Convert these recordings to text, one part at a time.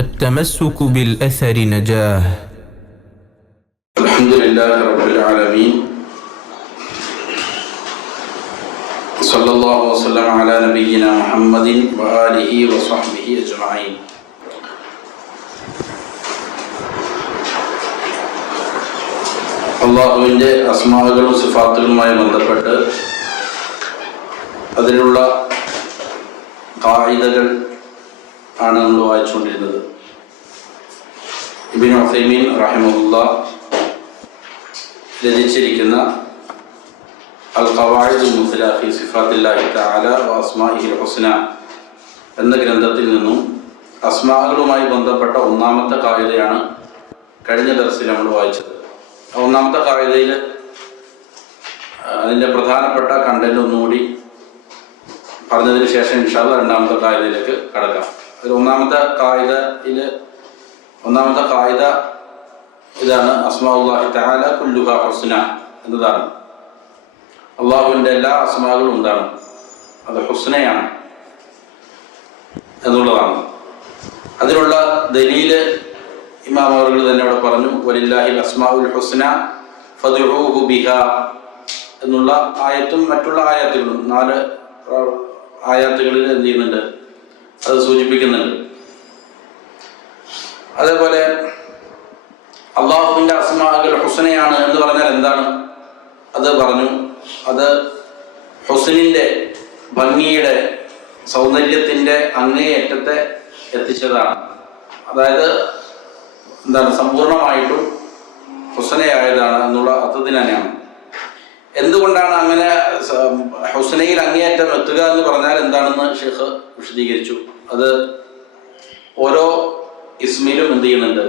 التمسك بالأثر نجاه. الحمد لله رب العالمين، صلى الله وسلم على نبينا محمد وآله وصحبه أجمعين. അള്ളാഹുവിൻ്റെ അസ്മാകളും സിഫാത്തുകളുമായി ബന്ധപ്പെട്ട് അതിലുള്ള ഖായിദകൾ ആണ് നമ്മൾ വായിച്ചുകൊണ്ടിരുന്നത്. ഇബ്നു ഉസൈമീൻ റഹിമഹുല്ലാഹ് രചിച്ചിരിക്കുന്ന അൽ ഖവാഇദുൽ മുസ്ല ഫി സിഫാത്തില്ലാഹി തആല വ അസ്മാഇഹിൽ ഹുസ്ന എന്ന ഗ്രന്ഥത്തിൽ നിന്നും അസ്മാകളുമായി ബന്ധപ്പെട്ട ഒന്നാമത്തെ ഖായിദയാണ് കഴിഞ്ഞ ദർസിൽ നമ്മൾ വായിച്ചത്. ഒന്നാമത്തെ ഖായിദയിൽ അതിൻ്റെ പ്രധാനപ്പെട്ട കണ്ടന്റ് ഒന്നുകൂടി പറഞ്ഞതിന് ശേഷം ഇൻഷാ അല്ലാഹ് രണ്ടാമത്തെ ഖായിദയിലേക്ക് കടക്കാം. അതിൽ ഒന്നാമത്തെ ഖായിദ ഇതാണ്: അസ്മാഉല്ലാഹി തആല കുല്ലുഹാ ഹുസ്ന എന്നതാണ്. അള്ളാഹുവിൻ്റെ എല്ലാ അസ്മാകളും എന്താണ്? അത് ഹുസ്നയാണ് എന്നുള്ളതാണ്. അതിനുള്ള ദലീല് ഇമാം അവറുകൾ തന്നെ ഇവിടെ പറഞ്ഞു: വലില്ലാഹിൽ അസ്മാഉൽ ഹുസ്ന ഫദ്ഉഹു ബിഹാ എന്നുള്ള ആയത്തും മറ്റുള്ള ആയത്തുകളും 4 ആയത്തുകളിൽ എന്ത് ചെയ്യുന്നുണ്ട്? അത് സൂചിപ്പിക്കുന്നുണ്ട്. അതേപോലെ അള്ളാഹുവിൻ്റെ അസ്മാഉൽ ഹുസ്നയാണ് എന്ന് പറഞ്ഞാൽ എന്താണ്? അത് പറഞ്ഞു, അത് ഹുസ്നിൻ്റെ, ഭംഗിയുടെ, സൗന്ദര്യത്തിൻ്റെ അങ്ങേയറ്റത്തെ എത്തിച്ചതാണ്. അതായത് എന്താണ്? സമ്പൂർണമായിട്ടും ഹുസ്നയായതാണ് എന്നുള്ള അർത്ഥത്തിന് തന്നെയാണ്. എന്തുകൊണ്ടാണ് അങ്ങനെ ഹുസ്നയിൽ അങ്ങേയറ്റം എത്തുക എന്ന് പറഞ്ഞാൽ എന്താണെന്ന് ഷെയ്ഖ് വിശദീകരിച്ചു. അത് ഓരോ ഇസ്മിലും എന്ത് ചെയ്യുന്നുണ്ട്?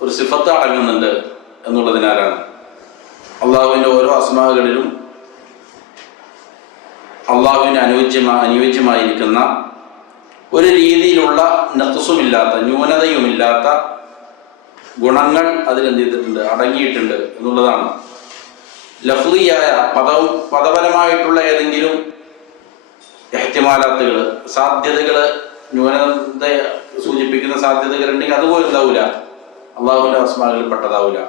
ഒരു സിഫത്ത് അടങ്ങുന്നുണ്ട് എന്നുള്ളതിനാലാണ്. അള്ളാഹുവിൻ്റെ ഓരോ അസ്മാകളിലും അള്ളാഹുവിന് അനുയോജ്യമായിരിക്കുന്ന ഒരു രീതിയിലുള്ള നഖ്സുമില്ലാത്ത, ന്യൂനതയുമില്ലാത്ത ഗുണങ്ങൾ അതിലെന്ത് ചെയ്തിട്ടുണ്ട്? അടങ്ങിയിട്ടുണ്ട് എന്നുള്ളതാണ്. ലഫ്ളിയായ പദപരമായിട്ടുള്ള ഏതെങ്കിലും ഇഹ്തിമാലാത്തുകൾ, സാധ്യതകൾ, ന്യൂനത സൂചിപ്പിക്കുന്ന സാധ്യതകൾ ഉണ്ടെങ്കിൽ അതുപോലെ ഉണ്ടാവില്ല, അള്ളാഹുവിൻ്റെ അസ്മാകളിൽ പെട്ടതാവില്ല.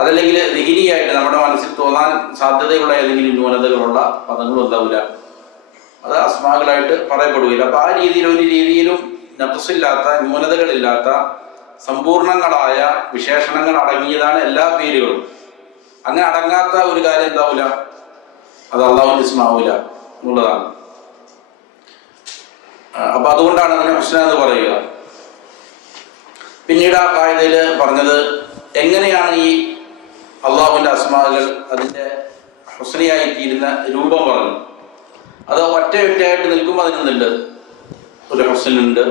അതല്ലെങ്കിൽ ദിഹിനിയായിട്ട് നമ്മുടെ മനസ്സിൽ തോന്നാൻ സാധ്യതയുള്ള ഏതെങ്കിലും ന്യൂനതകളുള്ള പദങ്ങളും ഉണ്ടാവില്ല, അത് അസ്മാകളായിട്ട് പറയപ്പെടുകയില്ല. അപ്പൊ ആ രീതിയിൽ ഒരു രീതിയിലും നഖ്സില്ലാത്ത, ന്യൂനതകളില്ലാത്ത, സമ്പൂർണങ്ങളായ വിശേഷണങ്ങൾ അടങ്ങിയതാണ് എല്ലാ പേരുകളും. അങ്ങനെ അടങ്ങാത്ത ഒരു കാര്യം എന്താവില്ല? അത് അള്ളാഹുവിൻ്റെ ഇസ്മാവില്ല എന്നുള്ളതാണ്. അപ്പൊ അതുകൊണ്ടാണ് അതിനെ ഹുസ്ന എന്ന് പറയുക. പിന്നീട് ആ ഖായിദയിൽ പറഞ്ഞത് എങ്ങനെയാണ് ഈ അള്ളാഹുവിൻ്റെ അസ്മാകൾ അതിൻ്റെ ഹുസ്നയായി തീരുന്ന രൂപം പറഞ്ഞു. അത് ഒറ്റയായിട്ട് നിൽക്കുമ്പോൾ അതിനുണ്ട് ഒരു ഹുസ്നുണ്ട്.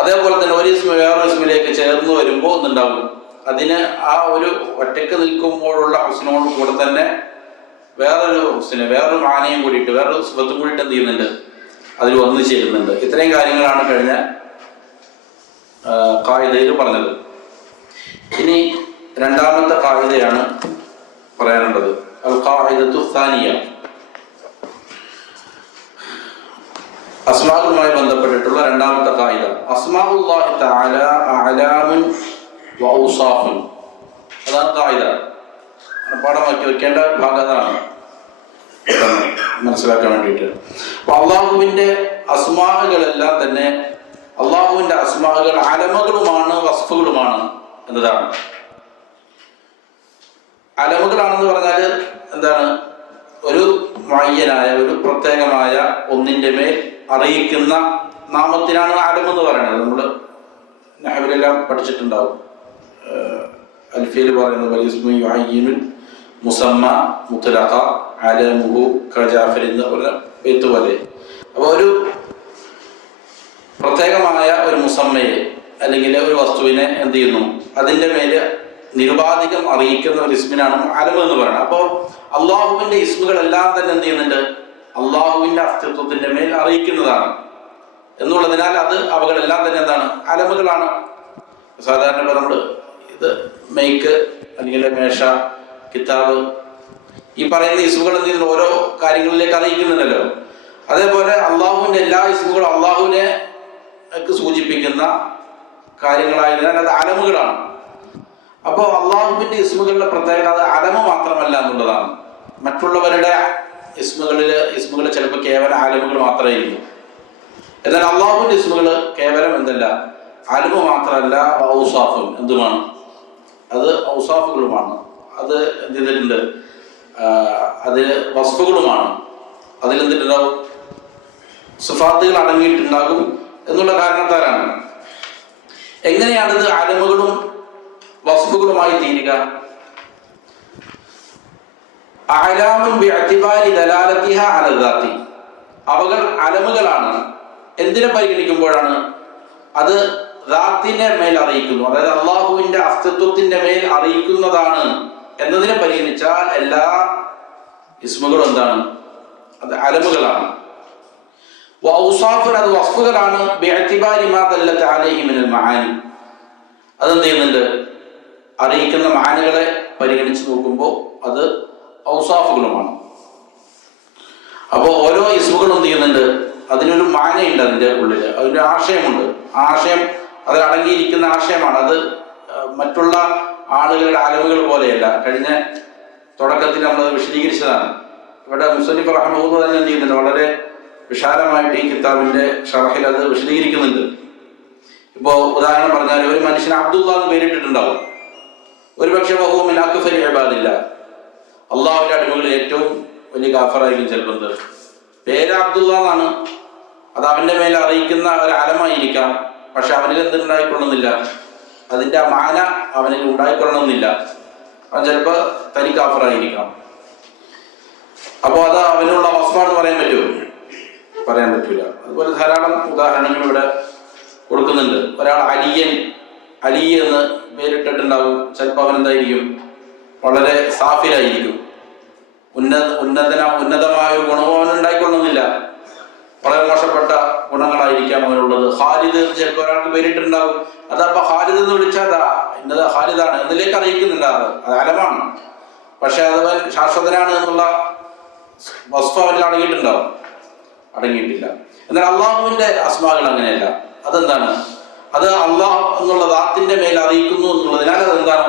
അതേപോലെ തന്നെ ഒരു ഇസ്മ വേറൊരു ഇസ്മിലേക്ക് ചേർന്ന് വരുമ്പോൾ ഒന്നുണ്ടാവും. അതിന് ആ ഒരു ഒറ്റയ്ക്ക് നിൽക്കുമ്പോഴുള്ള ഹുസ്നോട് കൂടെ തന്നെ വേറൊരു ഹുസ്ന്, വേറൊരു മാനയും കൂടിയിട്ട്, വേറൊരു സിഫത്തും കൂടിയിട്ട് എന്ത് ചെയ്യുന്നുണ്ട്? അതിൽ വന്നു ചേരുന്നുണ്ട്. ഇത്രയും കാര്യങ്ങളാണ് കഴിഞ്ഞ ഖായിദയിൽ പറഞ്ഞത്. ഇനി രണ്ടാമത്തെ ഖായിദയാണ് പറയാനുള്ളത്. അൽ ഖായിദത്തു സാനിയ, അസ്മാഉമായി ബന്ധപ്പെട്ടിട്ടുള്ള രണ്ടാമത്തെ ഖായിദ. അസ്മാഉല്ലാഹി തആല അഅലാമുൻ വ ഔസാഫുൻ. അതാണ് ഖായിദ. പാഠമാക്കി വെക്കേണ്ട ഭാഗം അതാണ്, മനസ്സിലാക്കാൻ വേണ്ടിയിട്ട്. അപ്പൊ അള്ളാഹുവിൻ്റെ അസ്മാകളെല്ലാം തന്നെ, അള്ളാഹുവിൻ്റെ അസ്മാകൾ അലമകളുമാണ്, വസ്ഫുകളുമാണ് എന്നതാണ്. അലമുകളാണെന്ന് പറഞ്ഞാൽ എന്താണ്? ഒരു മുഅയ്യനായ, ഒരു പ്രത്യേകമായ ഒന്നിൻ്റെ മേൽ അറിയിക്കുന്ന നാമത്തിനാണ് അലമെന്ന് പറയുന്നത്. നമ്മൾ നഹ്വിലെല്ലാം പഠിച്ചിട്ടുണ്ടാവും. അൽഫിയിൽ പറയുന്നത് വലിസ്മു യുഅയ്യിനുൽ മുസമ്മ മുത്ലഖ അലമുഹു കജാഫർ എന്ന് പറഞ്ഞ എഴുത്ത് പോലെ. അപ്പോൾ ഒരു പ്രത്യേകമായ ഒരു മുസമ്മയെ അല്ലെങ്കിൽ ഒരു വസ്തുവിനെ എന്ത് ചെയ്യുന്നു? അതിൻ്റെ മേല് നിരുപാധികം അറിയിക്കുന്ന ഒരു ഇസ്മിനാണ് അലം എന്ന് പറയുന്നത്. അപ്പോൾ അള്ളാഹുവിൻ്റെ ഇസ്മുകളെല്ലാം തന്നെ എന്ത് ചെയ്യുന്നുണ്ട്? അള്ളാഹുവിൻ്റെ അസ്തിത്വത്തിൻ്റെ മേൽ അറിയിക്കുന്നതാണ് എന്നുള്ളതിനാൽ അത് അവകളെല്ലാം തന്നെ എന്താണ്? അലമുകളാണ്. സാധാരണ നമ്മൾ ഇത് മെയ്ക്ക് അല്ലെങ്കിൽ മേശ, കിതാബ്, ഈ പറയുന്ന ഇസ്മുകൾ എന്ത് ചെയ്യുന്നു? ഓരോ കാര്യങ്ങളിലേക്ക് അറിയിക്കുന്നുണ്ടല്ലോ. അതേപോലെ അള്ളാഹുവിൻ്റെ എല്ലാ ഇസ്മുകളും അള്ളാഹുവിനെ സൂചിപ്പിക്കുന്ന കാര്യങ്ങളായതിനാൽ അത് അലമുകളാണ്. അപ്പോൾ അള്ളാഹുവിൻ്റെ ഇസ്മുകളുടെ പ്രത്യേകത അത് അലമ് മാത്രമല്ല എന്നുള്ളതാണ്. മറ്റുള്ളവരുടെ ഇസ്മുകൾ ചിലപ്പോൾ കേവലം ആലമുകൾ മാത്രമായിരിക്കും. എന്നാൽ അള്ളാഹുവിൻ്റെ ഇസ്മുകൾ കേവലം എന്തല്ല, അലമ് മാത്രമല്ല, ഔസാഫും എന്തുമാണ്, അത് ഔസാഫുകളുമാണ്. അത് എന്ത് ചെയ്തിട്ടുണ്ട്, അത് വസ്ഫുകളുമാണ്. അതിലെന്തിട്ടുണ്ടാവും, സിഫാത്തുകൾ അടങ്ങിയിട്ടുണ്ടാകും എന്നുള്ള കാരണത്താലാണ്. എങ്ങനെയാണിത് അലമുകളും വസ്ഫുകളുമായി തീരുക? അഅലാമുൻ ബിഅതിബാരി ദലാലതിഹ അല ദാത്തി, അവകൾ അലമുകളാണ്. എന്തിനെ പരിഗണിക്കുമ്പോഴാണ്? അത് ദാത്തിനെ മേൽ അറിയിക്കുന്നു, അതായത് അള്ളാഹുവിന്റെ അസ്തിത്വത്തിന്റെ മേൽ അറിയിക്കുന്നതാണ് എന്നതിനെ പരിഗണിച്ചാൽ എല്ലാ ഇസ്മുകളും എന്താണ്, അത് അലമുകളാണ്. വഔസാഫുൻ, അത് വസ്ഫുകളാണ്. ബിഅതിബാരി മാ ദല്ലത അലൈഹി മിനൽ മആനി, അതെന്ത് ചെയ്യുന്നുണ്ട്, അറിയിക്കുന്ന മാനുകളെ പരിഗണിച്ച് നോക്കുമ്പോൾ അത് ഔസാഫുകളുമാണ്. അപ്പോൾ ഓരോ ഇസ്മുകളും എന്ത് ചെയ്യുന്നുണ്ട്, അതിനൊരു മാനയുണ്ട്, അതിൻ്റെ ഉള്ളിൽ അതിൻ്റെ ആശയമുണ്ട്. ആശയം അതിൽ അടങ്ങിയിരിക്കുന്ന ആശയമാണ്. അത് മറ്റുള്ള ആളുകളുടെ അലമുകൾ പോലെയല്ല. കഴിഞ്ഞ തുടക്കത്തിൽ നമ്മൾ വിശദീകരിച്ചതാണ്. ഇവിടെ മുസന്നിഫ് റഹ്മഹുല്ലാഹ് തന്നെ എന്ത് ചെയ്യുന്നുണ്ട്, വളരെ വിശാലമായിട്ട് ഈ കിതാബിന്റെ ഷറഹിൽ അത് വിശദീകരിക്കുന്നുണ്ട്. ഇപ്പോൾ ഉദാഹരണം പറഞ്ഞാൽ, ഒരു മനുഷ്യന് അബ്ദുള്ള എന്ന് പേരിട്ടിട്ടുണ്ടാവും. ഒരുപക്ഷെ വഹു മിൻ അക്ഫരി ഇബാദില്ല, അള്ളാഹുവിന്റെ അടിമകളിൽ ഏറ്റവും വലിയ ഗാഫറായിരിക്കും. ചിലപ്പോൾ പേര് അബ്ദുള്ള എന്നാണ്, അത് അവന്റെ മേൽ അറിയിക്കുന്ന ഒരു അലമായിരിക്കാം. പക്ഷെ അവനിൽ എന്തുണ്ടായിക്കൊള്ളുന്നില്ല, അതിന്റെ ആ മാന അവനിൽ ഉണ്ടായിക്കൊള്ളണമെന്നില്ല. അവൻ ചിലപ്പോൾ തനി ഗാഫറായിരിക്കാം. അപ്പോൾ അത് അവനുള്ള വസ്ഫാണെന്ന് പറയാൻ പറ്റുമോ? പറയാൻ പറ്റൂല. അതുപോലെ ധാരാളം ഉദാഹരണങ്ങൾ ഇവിടെ കൊടുക്കുന്നുണ്ട്. ഒരാൾ അലി എന്ന് പേരിട്ടിട്ടുണ്ടാകും. ചിലപ്പോൾ അവൻ എന്തായിരിക്കും, വളരെ സാഫിലായിരിക്കും. ഉന്നതമായ ഒരു ഗുണവും അവൻ ഉണ്ടായിക്കൊള്ളുന്നില്ല. വളരെ മോശപ്പെട്ട ഗുണങ്ങളായിരിക്കാം അവനുള്ളത്. ഖാലിദ് ചിലപ്പോൾ ഒരാൾക്ക് പേരിട്ടുണ്ടാകും. അതപ്പോൾ ഖാലിദ് എന്ന് വിളിച്ചാൽ ഇന്നത് ഖാലിദാണ് എന്നിലേക്ക് അറിയിക്കുന്നുണ്ടാകും. അത് അലമാണ്. പക്ഷെ അതവൻ ശാശ്വതനാണ് എന്നുള്ള വസ്തു അവനിൽ അടങ്ങിയിട്ടില്ല. എന്നാൽ അള്ളാഹുവിന്റെ അസ്മാകൾ അങ്ങനെയല്ല. അതെന്താണ്, അത് അള്ളാഹ് എന്നുള്ള ദാത്തിന്റെ മേൽ അറിയിക്കുന്നു എന്നുള്ളതിനാൽ അതെന്താണ്,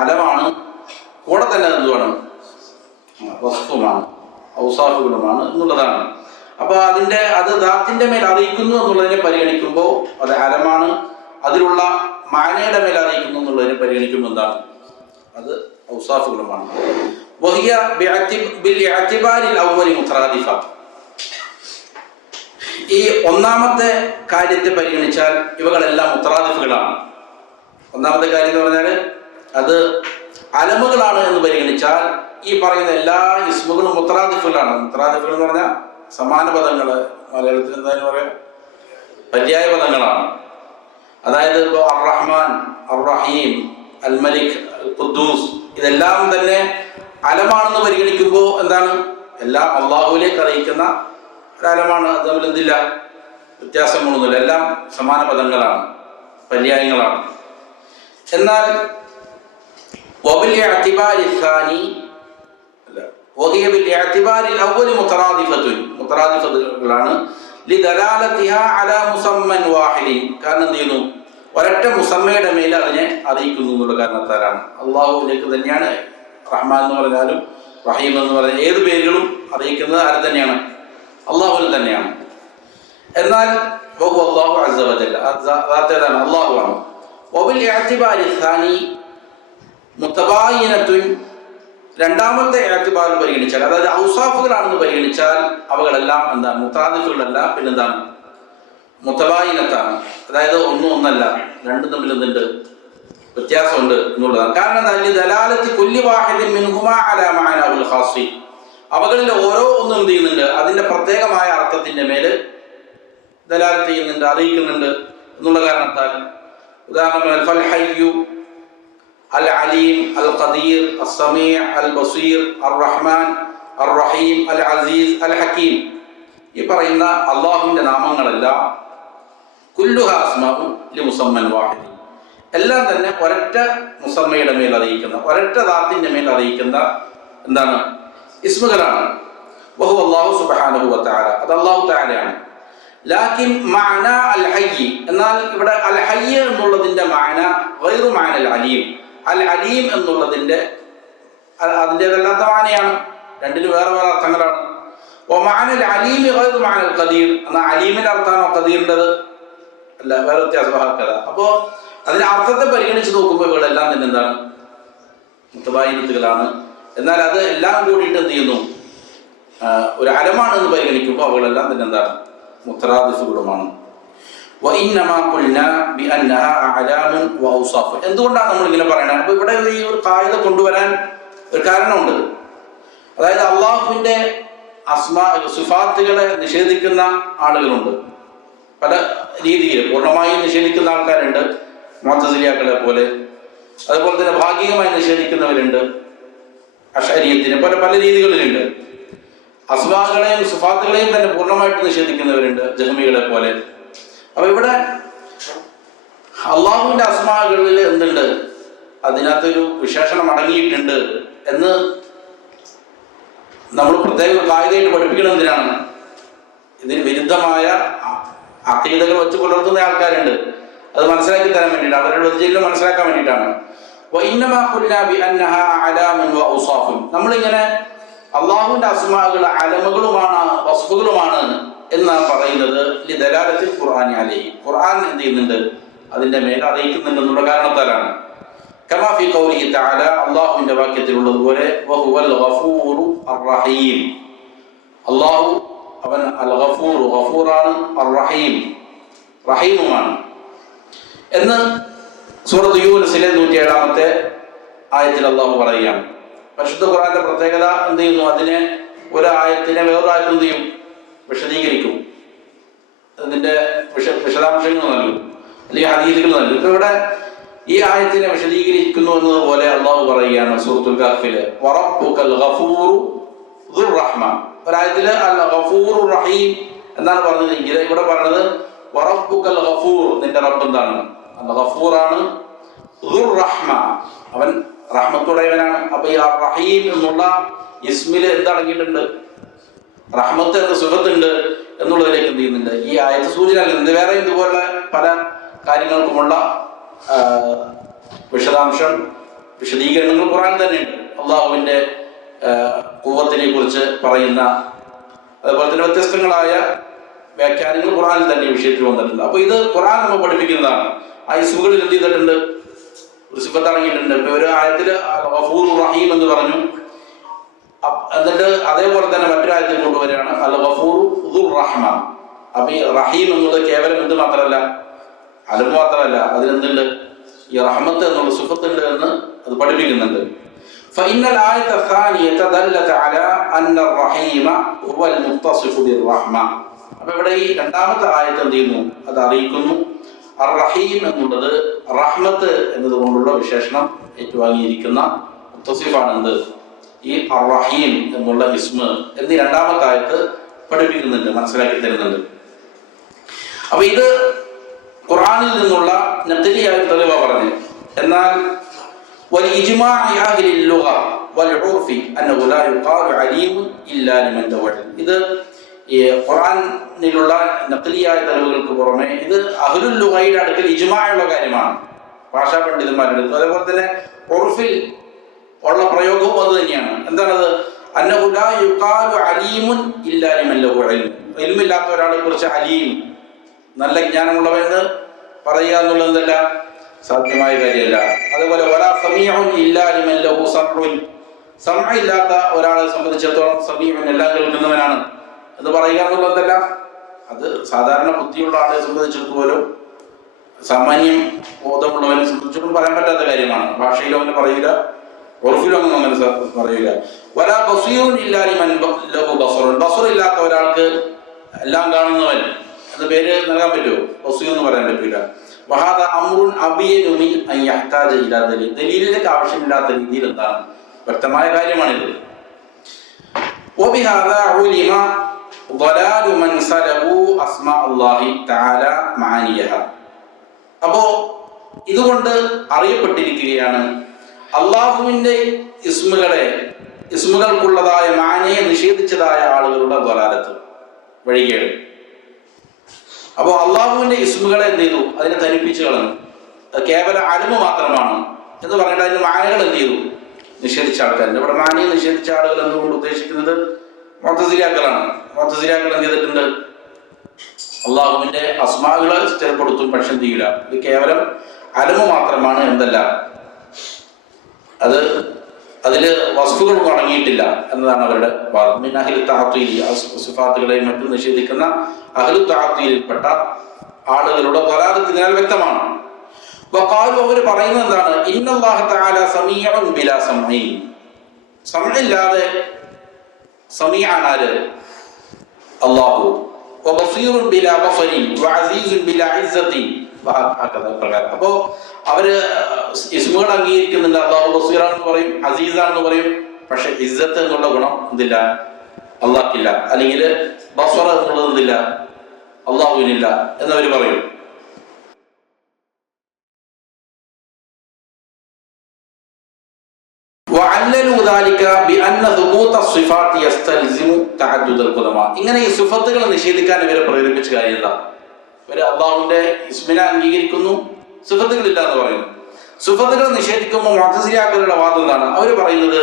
അലമാണ്. കൂടെ തന്നെ എന്തുവാണ്, വസ്തുവാണ്, ഔസാഫുകളുമാണ് എന്നുള്ളതാണ്. അപ്പൊ അത് ദാത്തിന്റെ മേൽ അറിയിക്കുന്നു എന്നുള്ളതിനെ പരിഗണിക്കുമ്പോൾ അത് അലമാണ്. അതിലുള്ള മാനയുടെ മേൽ അറിയിക്കുന്നു എന്നുള്ളതിനെ പരിഗണിക്കുമ്പോൾ എന്താണ്, അത് ഔസാഫുകളുമാണ്. വഹിയ ബിൽഇഅ്തിബാരിൽ അവ്വലി മുതറാദിഫ, ഈ ഒന്നാമത്തെ കാര്യത്തെ പരിഗണിച്ചാൽ ഇവകളെല്ലാം മുതറാദിഫുകളാണ്. ഒന്നാമത്തെ കാര്യം എന്ന് പറഞ്ഞാൽ അത് അലമുകളാണ് എന്ന് പരിഗണിച്ചാൽ ഈ പറയുന്ന എല്ലാ ഇസ്മുകളും മുതറാദിഫുകളാണ്. മുതറാദിഫുകൾ എന്ന് പറഞ്ഞാൽ സമാന പദങ്ങൾ, മലയാളത്തിൽ എന്താന്ന് പറയാം, പര്യായ പദങ്ങളാണ്. അതായത് ഇപ്പോൾ അർ റഹ്മാൻ, അർ റഹീം, അൽ മലിക്, അൽ ഖുദ്ദൂസ്, ഇതെല്ലാം തന്നെ അലമാണെന്ന് പരിഗണിക്കുമ്പോൾ എന്താണ്, എല്ലാം അള്ളാഹുവിലേക്ക് അറിയിക്കുന്ന ഒരലമാണ്. അത് തമ്മിൽ എന്തില്ല, വ്യത്യാസങ്ങളൊന്നുമില്ല. എല്ലാം സമാന പദങ്ങളാണ്, പര്യായങ്ങളാണ്. എന്നാൽ മുതറാദിഫത്തുകളാണ്. കാരണം എന്ത് ചെയ്യുന്നു, ഒരൊറ്റ മുസമ്മയുടെ മേൽ അതിനെ അറിയിക്കുന്നു എന്നുള്ള കാരണത്താലാണ്. അള്ളാഹുവിലേക്ക് തന്നെയാണ് റഹ്മാൻ എന്ന് പറഞ്ഞാലും റഹീം എന്ന് പറഞ്ഞാൽ ഏത് പേരുകളും അറിയിക്കുന്നത് ആര് തന്നെയാണ്, അള്ളാഹുവിന് തന്നെയാണ്. എന്നാൽ അള്ളാഹു അസ്സ വജല്ല അതാണ്, അള്ളാഹുവാണ്. രണ്ടാമത്തെ ഇഅ്തിബാർ പരിഗണിച്ചാൽ, അതായത് ഔസാഫുകളാണെന്ന് പരിഗണിച്ചാൽ അവകളെല്ലാം എന്താണ്, മുതറാദിഫുകളല്ല, പിന്നെന്താണ്, മുതബായിനത്താണ്. അതായത് ഒന്നല്ല, രണ്ടും തമ്മിൽ എന്തുണ്ട്, വ്യത്യാസമുണ്ട് എന്നുള്ളതാണ്. കാരണം അവകളിൽ ഓരോ ഒന്നും എന്ത് ചെയ്യുന്നുണ്ട്, അതിന്റെ പ്രത്യേകമായ അർത്ഥത്തിന്റെ മേല് ദലാലത്ത് ചെയ്യുന്നുണ്ട്, അറിയിക്കുന്നുണ്ട് എന്നുള്ള കാരണത്താൽ. ഉദാഹരണം, ഫൽ ഹയ്യു, അൽ അലീം, അൽ ഖദീർ, അൽ സമീഅ്, അൽ ബസീർ, അർ റഹ്മാൻ, അർ റഹീം, അൽ അസീസ്, അൽ ഹക്കീം, ഈ പറയുന്ന അള്ളാഹുവിന്റെ നാമങ്ങളെല്ലാം കുല്ലുഹ അസ്മാഉൻ ലിമുസമ്മൻ വാഹിദ്, എല്ലാം തന്നെ ഒരൊറ്റ മുസമ്മയുടെ മേൽ അറിയിക്കുന്ന, ഒരൊറ്റ ദാത്തിന്റെ മേൽ അറിയിക്കുന്ന എന്താണ്, ഇസ്മുകളാണ്. വഹു അല്ലാഹു സുബ്ഹാനഹു വ തആല, അത് അല്ലാഹു തആലയാണ്. ലാക്കിൻ മഅന അൽ ഹയ്യ്, എന്നാൽ ഇവിടെ അൽ ഹയ്യ് എന്നുള്ളതിന്റെ മഅന ഗൈറു മഅന അൽ അലീം. അൽ അലീം എന്നുള്ളതിന്റെ അതിൻ്റെതല്ലാത്ത മാനയാണ്. രണ്ടിന് വേറെ വേറെ അർത്ഥങ്ങളാണ്. മഅന അൽ അലീം ഗൈറു മഅന അൽ ഖദീർ, എന്നാൽ അലീമിന്റെ അർത്ഥമാണോ ഖദീറിൻ്റെത്? അല്ല, വേറെ വ്യത്യാസമാക്കല. അപ്പോ അതിന്റെ അർത്ഥത്തെ പരിഗണിച്ച് നോക്കുമ്പോൾ ഇവകളെല്ലാം തന്നെ എന്താണ്? മുത്തബായിനത്തുകളാണ്. എന്നാൽ അത് എല്ലാം കൂടിയിട്ട് എന്ത് ചെയ്യുന്നു? ഒരു അലമാണെന്ന് പരിഗണിക്കുമ്പോൾ അവകളെല്ലാം തന്നെ എന്താണ്? മുത്തറാദിഫുകളുമാണ്. എന്തുകൊണ്ടാണ് നമ്മൾ ഇങ്ങനെ പറയുന്നത്? അപ്പൊ ഇവിടെ ഈ ഒരു കായിക കൊണ്ടുവരാൻ ഒരു കാരണമുണ്ട്. അതായത് അള്ളാഹുവിന്റെ സിഫാത്തുകളെ നിഷേധിക്കുന്ന ആളുകളുണ്ട് പല രീതിയിൽ. പൂർണ്ണമായും നിഷേധിക്കുന്ന ആൾക്കാരുണ്ട്, മുഅ്തസിലിയാക്കളെ പോലെ. അതുപോലെ തന്നെ ഭാഗികമായി നിഷേധിക്കുന്നവരുണ്ട്, അശ്അരിയത്തിന്. പല പല രീതികളിലുണ്ട്. അസ്മാകളെയും സിഫാത്തുകളെയും തന്നെ പൂർണ്ണമായിട്ട് നിഷേധിക്കുന്നവരുണ്ട്, ജഹ്മികളെ പോലെ. അപ്പൊ ഇവിടെ അള്ളാഹുവിന്റെ അസ്മാകളിൽ എന്തുണ്ട്? അതിനകത്തൊരു വിശേഷണം അടങ്ങിയിട്ടുണ്ട് എന്ന് നമ്മൾ പ്രത്യേക കായികമായിട്ട് പഠിപ്പിക്കണം. എന്തിനാണ്? ഇതിന് വിരുദ്ധമായ അഖീദകൾ വെച്ച് പുലർത്തുന്ന ആൾക്കാരുണ്ട്. അത് മനസ്സിലാക്കി തരാൻ വേണ്ടിയിട്ട്, അവരുടെ വ്യതിചലനം മനസ്സിലാക്കാൻ വേണ്ടിയിട്ടാണ്. നമ്മളിങ്ങനെ അള്ളാഹുവിന്റെ അസ്മാകൾ അലമകളുമാണ്, വസ്ഫുകളുമാണ് എന്നാണ് പറയുന്നത്. ദലാലത്തിൽ ഖുർആൻ അലൈഹി, ഖുർആൻ എന്ത് ചെയ്യുന്നുണ്ട്? അതിന്റെ മേൽ അറിയിക്കുന്നുണ്ട് എന്നുള്ള കാരണത്താലാണ്. കമാ ഫീ ഖൗലിഹി തആല, അള്ളാഹുവിന്റെ വാക്യത്തിലുള്ളതുപോലെ വഹുവൽ ഗഫൂറു അർ-റഹീം, അള്ളാഹു അവൻ അൽ ഗഫൂർ, ഗഫൂറാണ്, അർ-റഹീം, റഹീമുമാണ് എന്ന് സൂറത്ത് യൂനുസിലെ 107-ാമത്തെ ആയത്തിൽ അള്ളാഹു പറയുകയാണ്. പരിശുദ്ധ ഖുർആന്റെ പ്രത്യേകത എന്ത് ചെയ്യുന്നു? അതിനെ ഒരു ആയത്തിനെ വേറൊരു ആയത്ത് എന്ത് ചെയ്യും? വിശദീകരിക്കും. അതിന്റെ വിശദാംശങ്ങൾ നൽകും, അല്ലെങ്കിൽ ഹദീസുകൾ നൽകും. ഇപ്പൊ ഇവിടെ ഈ ആയത്തിനെ വിശദീകരിക്കുന്നു എന്നതുപോലെ അള്ളാഹു പറയുകയാണ് സൂറത്തുൽ കഹ്ഫില് വറബ്ബുകൽ ഗഫൂറു ദുർ റഹ്മ. ഒരായത്തില് അൽ ഗഫൂറു റഹീം എന്നാണ് പറഞ്ഞതെങ്കിൽ ഇവിടെ പറഞ്ഞത് വറബ്ബുകൽ ഗഫൂർ, നിന്റെ റബ്ബ് എന്താണ്? അൽ ഗഫൂറാണ്, ദുർ റഹ്മ, അവൻ റഹ്മത്തുടയവനാണ്. അപ്പൊ ഈ റഹീം എന്നുള്ള ഇസ്മില് എന്തടങ്ങിയിട്ടുണ്ട്? റഹ്മത്ത് എന്ന സുഖത്തുണ്ട് എന്നുള്ളതിലേക്ക് എന്ത് ചെയ്യുന്നുണ്ട്? ഈ ആയത്ത് സൂചന നൽകുന്നുണ്ട്. വേറെ ഇതുപോലുള്ള പല കാര്യങ്ങൾക്കുമുള്ള വിശദീകരണങ്ങൾ ഖുർആൻ തന്നെയുണ്ട്. അള്ളാഹുവിന്റെ ഖുവ്വത്തിനെ കുറിച്ച് പറയുന്ന, അതുപോലെ തന്നെ വ്യത്യസ്തങ്ങളായ വ്യാഖ്യാനങ്ങൾ ഖുർആനിൽ തന്നെ വിഷയത്തിൽ വന്നിട്ടുണ്ട്. അപ്പൊ ഇത് ഖുർആൻ നമ്മൾ പഠിപ്പിക്കുന്നതാണ്. ആ ഇസ്മുകളിൽ എന്ത് ചെയ്തിട്ടുണ്ട്? ഒരു സിഫത്ത് അടങ്ങിയിട്ടുണ്ട്. ഇപ്പൊ ഒരു ആയത്തില് ഗഫൂർ റഹീം എന്ന് പറഞ്ഞു, എന്നിട്ട് അതേപോലെ തന്നെ മറ്റൊരായത്തിൽ കൊണ്ടുവരികയാണ് അൽ ഗഫൂർ ദുർ റഹ്മ. അപ്പൊ ഈ റഹീം എന്നുള്ളത് കേവലം എന്ത് മാത്രമല്ല, അലം മാത്രമല്ല, അതിലെന്തുണ്ട്? ഈ റഹ്മത്ത് എന്നുള്ള സിഫത്ത് ഉണ്ട് എന്ന് അത് പഠിപ്പിക്കുന്നുണ്ട്. ഫഇന്നൽ ആയത الثانية دلت على أن الرحيم هو المتصف بالرحمة. അപ്പൊ ഇവിടെ ഈ രണ്ടാമത്തെ ആയത്ത് എന്ത് ചെയ്യുന്നു? അത് അറിയിക്കുന്നു അർ റഹീം എന്നുള്ളത് റഹ്മത്ത് എന്നതുകൊണ്ടുള്ള വിശേഷണം ഏറ്റുവാങ്ങിയിരിക്കുന്ന മുത്തസിഫാണ് എന്ത്? ഈ അർ റഹീം എന്നുള്ള ഇസ്മ എന്നീ രണ്ടാമത്തെ ആയത്ത് പഠിപ്പിക്കുന്നുണ്ട്, മനസ്സിലാക്കി തരുന്നുണ്ട്. അപ്പൊ ഇത് ഖുർആനിൽ നിന്നുള്ള നഖലിയായ തെളിവാ പറഞ്ഞത്. എന്നാൽ വലിജ്മാഇ അഹ്ലിൽ ലുഗ വൽ ഉർഫി അന്നഹു ലാ യുഖാലു അലീം ഇല്ലാ ലിമൻ തവല്ല. ഇത് ഈ ഖുർആനിലുള്ള നഖലിയായ തെളിവുകൾക്ക് പുറമെ ഇത് അഹ്ലുൽ ലുഗയുടെ അടുക്കൽ ഇജ്മാഉള്ള കാര്യമാണ്, ഭാഷാ പണ്ഡിതന്മാരുടെ അടുത്ത്. അതേപോലെ തന്നെ ഉർഫിൽ ഉള്ള പ്രയോഗവും അത് തന്നെയാണ്. എന്താണത്? അന്നഹു ലാ യുഖാലു അലീമുൻ ഇല്ലാ ലിമൻ ലഹു ഇൽം. ഇൽമില്ലാത്ത ഒരാളെ കുറിച്ച് അലീം, നല്ല ജ്ഞാനമുള്ളവെന്ന് പറയുക എന്നുള്ളത് എന്തല്ല? സാധ്യമായ കാര്യമല്ല. അതുപോലെ വലാ സമീഉൻ ഇല്ലാ ലിമൻ ലഹു സമഉൻ. സമഅ ഇല്ലാത്ത ഒരാളെ സംബന്ധിച്ചിടത്തോളം സമീഉൻ എല്ലാം കേൾക്കുന്നവനാണ് എന്ന് പറയുക എന്നുള്ളതല്ല. അത് സാധാരണ ബുദ്ധിയുള്ള ആളെ സംബന്ധിച്ചിടത്തോളം, സാമാന്യം ബോധമുള്ളവനെ സംബന്ധിച്ചിടത്തോളം പറയാൻ പറ്റാത്ത കാര്യമാണ്. ഭാഷയിലും അങ്ങനെ പറയില്ല, ഉർഫിലും അങ്ങനെ പറയില്ല. വലാ ബസീറുൻ ഇല്ലാ ലിമൻ ലഹു ബസറുൻ. ബസർ ഇല്ലാത്ത ഒരാൾക്ക് എല്ലാം കാണുന്നവൻ എന്ന പേര് നൽകാൻ പറ്റുമോ? ബസീർ എന്ന് പറയാൻ പറ്റില്ല. വഹാദ അംറുൻ അബിയനു മിൻ അൻ യഹ്താജ ഇലാ ദലീൽ. ദലീലിലേക്ക് ആവശ്യമില്ലാത്ത രീതിയിൽ എന്താണ്? വ്യക്തമായ കാര്യമാണിത്. വബിഹാദാ ഉലിമ ളലാലു മൻ സലബു അസ്മാ അല്ലാഹി തആല മആനിയഹ. അപ്പോ ഇതുകൊണ്ട് അറിയപ്പെട്ടിരിക്കുകയാണ് അള്ളാഹുവിന്റെ ഇസ്മുകൾക്കുള്ളതായ മാനയെ നിഷേധിച്ചതായ ആളുകളുടെ ളലാലത്ത്, വഴികേട്. അപ്പോൾ അള്ളാഹുവിന്റെ ഇസ്മുകളെ എന്ത് ചെയ്തു? അതിനെ ധരിപ്പിച്ചു കളഞ്ഞു. അത് കേവല അലിമ് മാത്രമാണ് എന്ന് പറഞ്ഞിട്ട് അതിന്റെ മാനകൾ എന്ത് ചെയ്തു? നിഷേധിച്ച ആൾക്കാരുണ്ട്. ഇവിടെ മാനിയെ നിഷേധിച്ച ആളുകൾ എന്തുകൊണ്ട് ഉദ്ദേശിക്കുന്നത് മുഅ്തസിലിയാക്കളാണ്. മുഅ്തസിലിയാക്കൾ എന്ത് ചെയ്തിട്ടുണ്ട്? അള്ളാഹുവിന്റെ അസ്മാകളെ സ്ഥിരപ്പെടുത്തും, പക്ഷെ എന്ത് ചെയ്യില്ല, ഇത് കേവലം അലിമ് മാത്രമാണ് എന്തല്ല, അത് അതില് വസ്തുക്കൾ അടങ്ങിയിട്ടില്ല എന്നതാണ് അവരുടെ വാദം. മിൻ അഹ്ലി തഅത്തീൽ, സിഫാത്തുകളെയും മറ്റും നിഷേധിക്കുന്ന അഹ്ലു തഅത്തീലിൽപ്പെട്ട ആളുകളുടെ ളലാലത്ത് ഇതിനാൽ വ്യക്തമാണ്. വഖാലു, അവർ പറയുന്നത് എന്താണ്? ഇന്നല്ലാഹ തആല സമീഉൻ ബിലാ സമഈ, സമഇല്ലാതെ സമീആനാല് അല്ലാഹു, വബസീറുൻ ബിലാ ബസരി, വഅസീസുൻ ബിലാ ഇസ്സതി. അപ്പോ അവര് ഇസ്മുകൾ അംഗീകരിക്കുന്നുണ്ട്. അള്ളാഹു ബസീറാണെന്ന് പറയും, അസീസാണെന്ന് പറയും, പക്ഷെ ഇസ്സത്ത് എന്നുള്ള ഗുണം എന്തില്ല, അള്ളാഹ്ക്കില്ല. അല്ലെങ്കിൽ ബസറ എന്നുള്ളത് എന്തില്ല, അള്ളാഹുവിനില്ല എന്നവർ പറയും. ഇങ്ങനെ ഈ സിഫത്തുകൾ നിഷേധിക്കാൻ ഇവരെ പ്രേരിപ്പിച്ച കാര്യം എന്താ? ഇവര് അള്ളാഹുവിന്റെ ഇസ്മിനെ അംഗീകരിക്കുന്നു, സിഫത്തുകളില്ല എന്ന് പറയുന്നു. സിഫത്തുകൾ നിഷേധിക്കുമ്പോൾ മുഅ്തസിലിയാക്കളുടെ വാദം എന്താണ്? അവർ പറയുന്നത്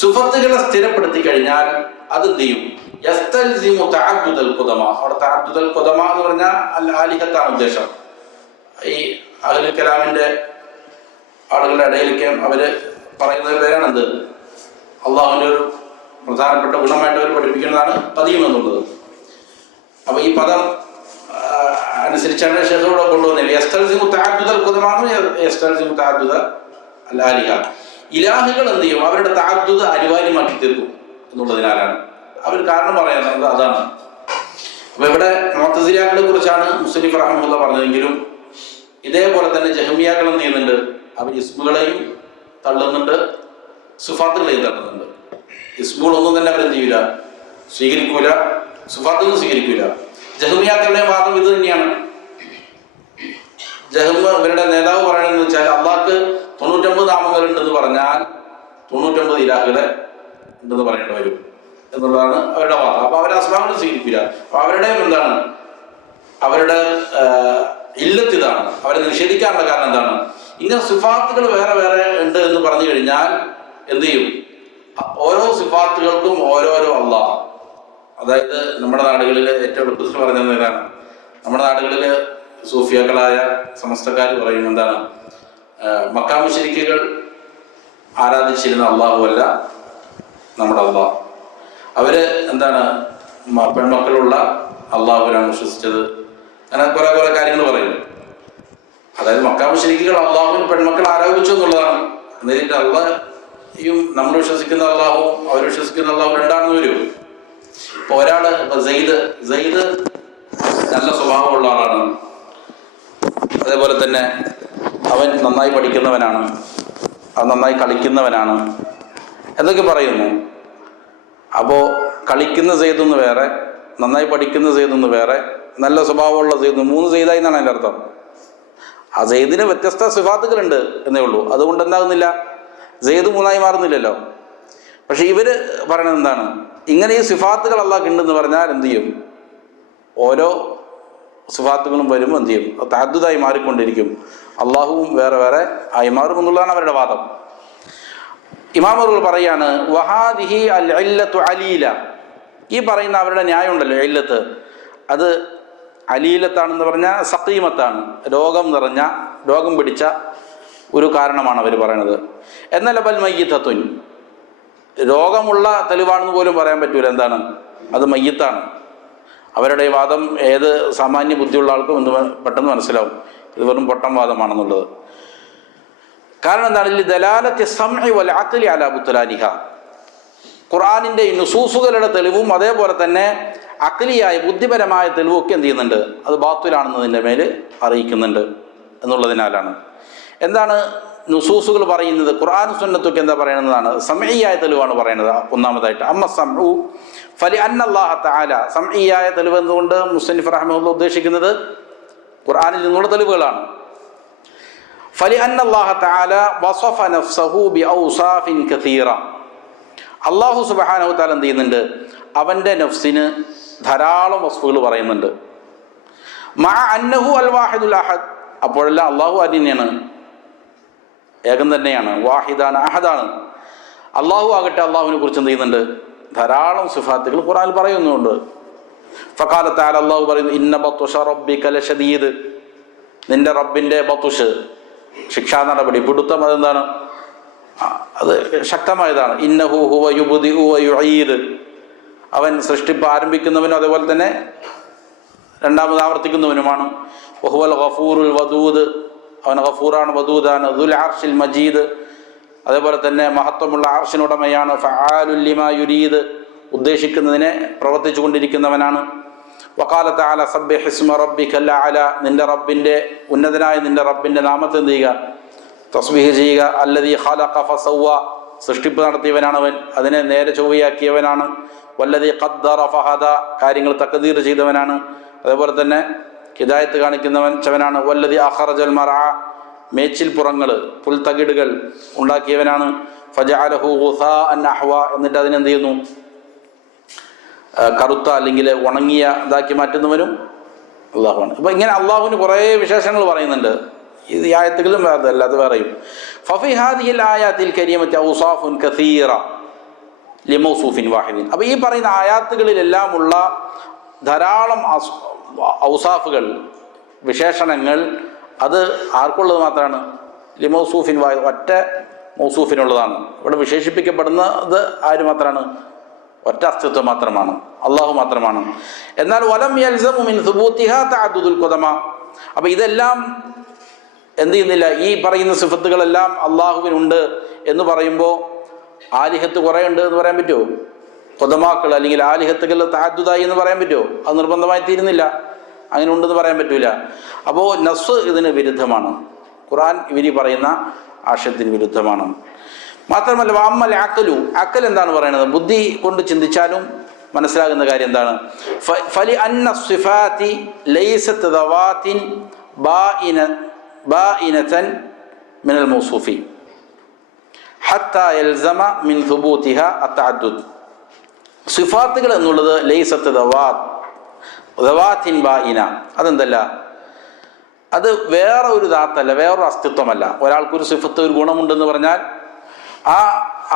സിഫത്തുകളെ സ്ഥിരപ്പെടുത്തി കഴിഞ്ഞാൽ അത് എന്ത് ചെയ്യും? യസ്തൽസിമു തഅദ്ദുദൽ ഖുദമ. അവിടെ തഅദ്ദുദൽ ഖുദമ എന്ന് പറഞ്ഞാൽ അൽ ആലിഹത്താണ് ഉദ്ദേശം. ഈ അഹ്ലുൽ കലാമിന്റെ ആളുകളുടെ ഇടയിലേക്ക് അവര് പറയുന്ന പേരാണെന്ത്? അള്ളാഹുവിന്റെ ഒരു പ്രധാനപ്പെട്ട ഗുണമായിട്ട് അവർ പഠിപ്പിക്കുന്നതാണ് ഖദീം എന്നുള്ളത്. അപ്പൊ ഈ പദം അനുസരിച്ചാണ് ഷെയ്ഖുടെ കൊണ്ടുവന്നില്ല. യസ്തൽസിമു തഅദ്ദുദൽ ഖുദമ, യസ്തൽസിമു തഅദ്ദുദ അൽ ആലിഹ. ഇലാഹുകൾ എന്ത് ചെയ്യും? അവരുടെ തഅദ്ദുദ് അനിവാര്യമാക്കി തീർക്കും എന്നുള്ളതിനാലാണ് അവർ കാരണം പറയുന്നത്. അതാണ്. അപ്പൊ ഇവിടെ മുഅ്തസിലിയാക്കളെ കുറിച്ചാണ് മുസ്ലിം റഹ്മത്തുള്ളാഹി പറഞ്ഞതെങ്കിലും ഇതേപോലെ തന്നെ ജഹ്മിയാക്കൾ എന്ത് ചെയ്യുന്നുണ്ട്? അവർ ഇസ്മുകളെയും തള്ളുന്നുണ്ട്, സിഫാത്തുകളെയും തള്ളുന്നുണ്ട്. ഇസ്മുകളൊന്നും തന്നെ അവരെന്ത് ചെയ്യൂല, സ്വീകരിക്കൂല, സിഫാത്തുകൾ സ്വീകരിക്കൂല. ജഹ്മിയാക്കളുടെ വാദം ഇത് തന്നെയാണ്. ഇവരുടെ നേതാവ് പറയണെന്ന് വെച്ചാൽ അള്ളാഹ്ക്ക് 99 നാമങ്ങൾ ഉണ്ടെന്ന് പറഞ്ഞാൽ 99 ഇലാഹുകളെ ഉണ്ടെന്ന് പറയേണ്ടി വരും എന്നുള്ളതാണ് അവരുടെ വാദം. അപ്പൊ അവരെ അസ്മാകൾ സ്വീകരിക്കില്ല. അപ്പൊ അവരുടെ എന്താണ്, അവരുടെ ഇല്ലത്ത് ഇതാണ്. അവരെ നിഷേധിക്കാനുള്ള കാരണം എന്താണ്? ഇങ്ങനെ സിഫാത്തുകൾ വേറെ വേറെ ഉണ്ട് എന്ന് പറഞ്ഞു കഴിഞ്ഞാൽ എന്ത് ചെയ്യും? ഓരോ സിഫാത്തുകൾക്കും ഓരോരോ അള്ളാഹ്. അതായത് നമ്മുടെ നാടുകളിൽ ഏറ്റവും എളുപ്പത്തിൽ പറഞ്ഞത് ഇതാണ്. നമ്മുടെ നാടുകളിൽ സൂഫിയാക്കളായ സമസ്തക്കാർ പറയും എന്താണ്, മക്കാ മുശ്രിക്കുകൾ ആരാധിച്ചിരുന്ന അള്ളാഹു അല്ല നമ്മുടെ അള്ളാഹ്. അവര് എന്താണ്, പെൺമക്കളുള്ള അള്ളാഹുവിനാണ് വിശ്വസിച്ചത്. അങ്ങനെ കുറെ കാര്യങ്ങൾ പറയും. അതായത് മക്കാ മുശ്രിക്കുകൾ അള്ളാഹുവിന് പെൺമക്കൾ ആരോപിച്ചു എന്നുള്ളതാണ്. എന്നിട്ട് അള്ളാഹയും നമ്മൾ വിശ്വസിക്കുന്ന അള്ളാഹും അവർ വിശ്വസിക്കുന്ന അള്ളാഹും രണ്ടാണെന്ന് വരും. ഇപ്പൊ ഒരാള് സെയ്ദ് നല്ല സ്വഭാവമുള്ള ആളാണ്, അതേപോലെ തന്നെ അവൻ നന്നായി പഠിക്കുന്നവനാണ്, അവൻ നന്നായി കളിക്കുന്നവനാണ് എന്നൊക്കെ പറയുന്നു. അപ്പോ കളിക്കുന്ന സെയ്ദൊന്ന് വേറെ, നന്നായി പഠിക്കുന്ന സെയ്ദൊന്ന് വേറെ, നല്ല സ്വഭാവമുള്ള സെയ്ദ്, 3 സെയ്ദായി എന്നാണ് അതിൻ്റെ അർത്ഥം. ആ സെയ്ദിന് വ്യത്യസ്ത സിഫാത്തുകളുണ്ട് എന്നേ ഉള്ളൂ. അതുകൊണ്ട് എന്താകുന്നില്ല, സെയ്ദ് 3ആയി മാറുന്നില്ലല്ലോ. പക്ഷെ ഇവര് പറയണത് എന്താണ്, ഇങ്ങനെ ഈ സിഫാത്തുകൾ അള്ളാഹ് ഉണ്ടെന്ന് പറഞ്ഞാൽ എന്ത് ചെയ്യും? ഓരോ സിഫാത്തുകളും വരുമ്പോൾ എന്ത് ചെയ്യും? തഅദ്ദുദായി മാറിക്കൊണ്ടിരിക്കും, അള്ളാഹുവും വേറെ വേറെ ആയി മാറും എന്നുള്ളതാണ് അവരുടെ വാദം. ഇമാമുകൾ പറയാണ്, വഹാദിഹി അൽ ഇല്ലത്തു അലീല. ഈ പറയുന്ന അവരുടെ ന്യായം ഉണ്ടല്ലോ, ഇല്ലത്ത്, അത് അലീലത്താണെന്ന് പറഞ്ഞാൽ സഖീമത്താണ്, രോഗം പിടിച്ച ഒരു കാരണമാണ് അവർ പറയുന്നത്. എന്നല്ല ബൽ മയ്യിത്തത്തുൻ, രോഗമുള്ള തെളിവാണെന്ന് പോലും പറയാൻ പറ്റൂല. എന്താണ് അത്? മയ്യിത്താണ്. അവരുടെ ഈ വാദം ഏത് സാമാന്യ ബുദ്ധിയുള്ള ആൾക്കും എന്ത് പെട്ടെന്ന് മനസ്സിലാവും ഇത് വെറും പൊട്ടം വാദമാണെന്നുള്ളത്. കാരണം എന്താണ്? ദലാലത്തി സമഇ വൽ അഖ്ലി അലാ ബുത്ലാനിഹ. ഖുർആനിന്റെ ഈ നുസൂസുകളുടെ തെളിവും അതേപോലെ തന്നെ അഖ്ലിയായ ബുദ്ധിപരമായ തെളിവൊക്കെ എന്ത് ചെയ്യുന്നുണ്ട്? അത് ബാത്തിലാണെന്നതിൻ്റെ മേൽ അറിയിക്കുന്നുണ്ട് എന്നുള്ളതിനാലാണ്. എന്താണ് നുസൂസുകൾ പറയുന്നത്? ഖുർആനും സുന്നത്തൊക്കെ എന്താ പറയുന്നതാണ്? സമഇയായ തെളിവാണ് പറയുന്നത്. ഒന്നാമതായിട്ട് അമ്മ സമഉ ഫലി അന്നല്ലാഹ തആല, സമഇയായ തെളിവ് എന്തുകൊണ്ട് മുസ്തനിഫ് റഹ്മത്തുള്ളാഹി ഉദ്ദേശിക്കുന്നത് ഖുർആനിൽ നിന്നുള്ള തെളിവുകളാണ്. ഫലി അന്നല്ലാഹ തആല വസഫ നഫ്സഹു ബിഔസാഫിൻ കസീറ. അല്ലാഹു സുബ്ഹാനഹു തആല എന്ത് ചെയ്യുന്നുണ്ട്? അവൻ്റെ നഫ്സിന് ധാരാളം വസ്ഫുകൾ പറയുന്നുണ്ട്. മഅ അന്നഹു അൽ വാഹിദുൽ അഹദ്, അപ്പോഴെല്ലാം അള്ളാഹു തന്നെയാണ്, ഏകം തന്നെയാണ്, വാഹിദാണ്, അഹദാണ്. അള്ളാഹു ആകട്ടെ അള്ളാഹുവിനെ കുറിച്ച് എന്ത് ചെയ്യുന്നുണ്ട്? ധാരാളം സിഫാത്തുകൾ ഖുർആനിൽ പറയുന്നുണ്ട്. ഫഖാല തആല, അള്ളാഹു പറയുന്നു, ഇന്ന ബത്ഷ റബ്ബിക ലശദീദ്, നിന്റെ റബ്ബിന്റെ ബത്ഷ്, ശിക്ഷാ നടപടി, പിടുത്തം, അതെന്താണ്? അത് ശക്തമായതാണ്. ഇന്നഹു ഹുവ യുബ്ദിഉ വ യുഈദ്, അവൻ സൃഷ്ടിപ്പ് ആരംഭിക്കുന്നവനും അതുപോലെ തന്നെ രണ്ടാമത് ആവർത്തിക്കുന്നവനുമാണ്. വഹുവൽ ഗഫൂറുൽ വദൂദ്, അവൻ ഗഫൂറാണ്, വദൂദാണ്. ദുൽ അർശിൽ മജീദ്, അതേപോലെ തന്നെ മഹത്വമുള്ള അർശിനുടമയാണ്. ഫഅാലുൽ ലിമാ യുരീദ്, ഉദ്ദേശിക്കുന്നതിനെ പ്രവർത്തിച്ചു കൊണ്ടിരിക്കുന്നവനാണ്. വഖാല തആല സബ്ബിഹ് ഇസ്മ റബ്ബിക്കൽ അഅല, നിന്റെ റബ്ബിന്റെ ഉന്നതനായ നിന്റെ റബ്ബിന്റെ നാമത്തെ എന്ത് ചെയ്യുക? തസ്ബീഹ് ചെയ്യുക. അല്ലദീ ഖലഖ ഫസവ്വ, സൃഷ്ടിപ്പ് നടത്തിയവനാണവൻ, അതിനെ നേരെ ചൊവ്വയാക്കിയവനാണ്. വല്ലദീ ഖദ്ദറ ഫഹദ, കാര്യങ്ങൾ തഖ്ദീർ ചെയ്തവനാണ്. അതേപോലെ തന്നെ ഹിദായത്ത് കാണിക്കുന്നവനാണ്. വല്ലദീ അഖറജൽ മർഅ, മേച്ചിൽ പുറങ്ങൾ, പുൽത്തകിടുകൾ ഉണ്ടാക്കിയവനാണ്. ഫജഅലഹു ഗുസാഅൻ അഹ്വ, എന്നിട്ട് അതിനെന്ത് ചെയ്യുന്നു? കറുത്ത അല്ലെങ്കിൽ ഉണങ്ങിയ ഇതാക്കി മാറ്റുന്നവനും അള്ളാഹുവാണ്. അപ്പം ഇങ്ങനെ അള്ളാഹുവിന് കുറേ വിശേഷങ്ങൾ പറയുന്നുണ്ട്. ഇത് ഈ ആയത്തുകളിലും അല്ലാതെ വേറെയും. ഫഫി ഹാദിഹിൽ ആയാത്തിൽ കരീമത്തി ഔസാഫുൻ കസീറ ലിമൗസൂഫിൻ വാഹിദിൻ. അപ്പോൾ ഈ പറയുന്ന ആയാത്തുകളിലെല്ലാം ഉള്ള ധാരാളം ഔസാഫുകൾ, വിശേഷണങ്ങൾ, അത് ആർക്കുള്ളത് മാത്രമാണ്? ലിമൗസൂഫിൻ വാഹിദ്, ഒറ്റ മൗസൂഫിനുള്ളതാണ്. ഇവിടെ വിശേഷിപ്പിക്കപ്പെടുന്നത് ആര് മാത്രമാണ്? ഒറ്റ അസ്തിത്വം മാത്രമാണ്, അള്ളാഹു മാത്രമാണ്. എന്നാൽ വലം യൽസമു മിൻ സുബൂതിഹാ തഅദ്ദുദുൽ ഖുദമ, അപ്പോൾ ഇതെല്ലാം എന്ത് ചെയ്യുന്നില്ല? ഈ പറയുന്ന സിഫത്തുകളെല്ലാം അള്ളാഹുവിനുണ്ട് എന്ന് പറയുമ്പോൾ ആലിഹത്ത് കുറേ ഉണ്ട് എന്ന് പറയാൻ പറ്റുമോ? ഖുദമാക്കൾ അല്ലെങ്കിൽ ആലിഹത്തുകൾ തഅദ്ദുദായി എന്ന് പറയാൻ പറ്റുമോ? അത് നിർബന്ധമായി തീരുന്നില്ല, അങ്ങനെ ഉണ്ടെന്ന് പറയാൻ പറ്റൂല. അപ്പോൾ നസ്സ് ഇതിന് വിരുദ്ധമാണ്, ഖുർആൻ ഇവരി പറയുന്ന ആശയത്തിന് വിരുദ്ധമാണ്. മാത്രമല്ല വഅമ്മൽ അഖലു, അഖൽ എന്താണ് പറയുന്നത്? ബുദ്ധി കൊണ്ട് ചിന്തിച്ചാലും മനസ്സിലാകുന്ന കാര്യം എന്താണ്? ഫലി അന്ന സിഫാതി ലൈസത് ദവാത്തിൻ ബാഇനതൻ മിനൽ മൗസൂഫി ഹത്താ യൽസമ മിൻ സുബൂതിഹാ അത്തഅദ്ദുദ്. സിഫാത്തുകൾ എന്നുള്ളത് ലൈസത്ത് ദവാത്തിൻ ബാഇന, അതെന്തല്ല? അത് വേറെ ഒരു ദാത്തല്ല, വേറൊരു അസ്തിത്വമല്ല. ഒരാൾക്കൊരു സിഫത്ത്, ഒരു ഗുണമുണ്ടെന്ന് പറഞ്ഞാൽ ആ